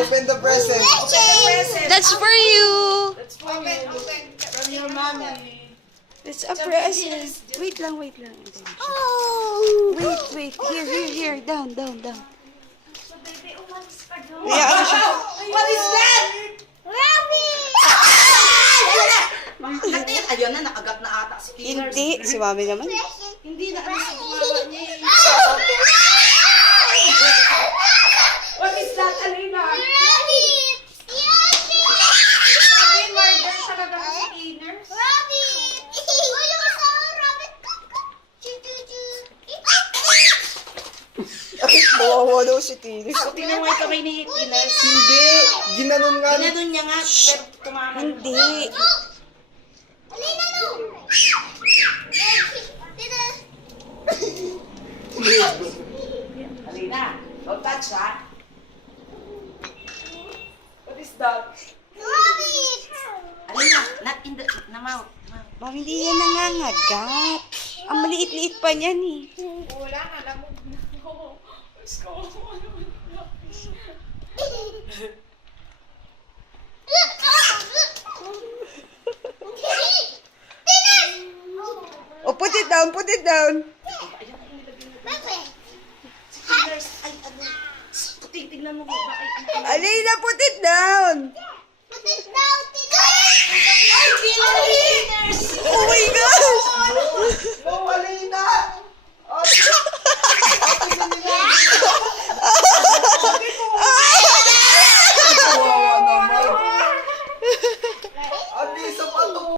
Open the present. That's for you. From your mommy. It's a present. Wait lang. Oh. Wait. Here. Down. So, baby, umalis ka doon. Yeah, ano siya? What is that? Rabbit! Ayun na, nakagat na ata si Killers. Hindi. Si Mami naman. Hindi na ano sa kumawa niya eh. What is that, Alina? Rabbit! Sabi, murder talaga si Killers. Rabbit! Wala ka sa rabbit. Ay, bawawa daw si Tinis. So, tingnan mo yung kamay ni Killers. Hindi. Ginanon nga. Ginanon niya nga, pero tumama. Hindi. Alina, no! Alina, don't touch ha. What is that? Rabbit! Alina, not in the mouth. Mami, hindi yan nangangagat. Ang maliit-liit pa niyan eh. Wala na, lamog na ako. Let's go. Oh, put it down. Killers, ay ano. Tignan mo ba? Alina, put it down. What is that? Killers!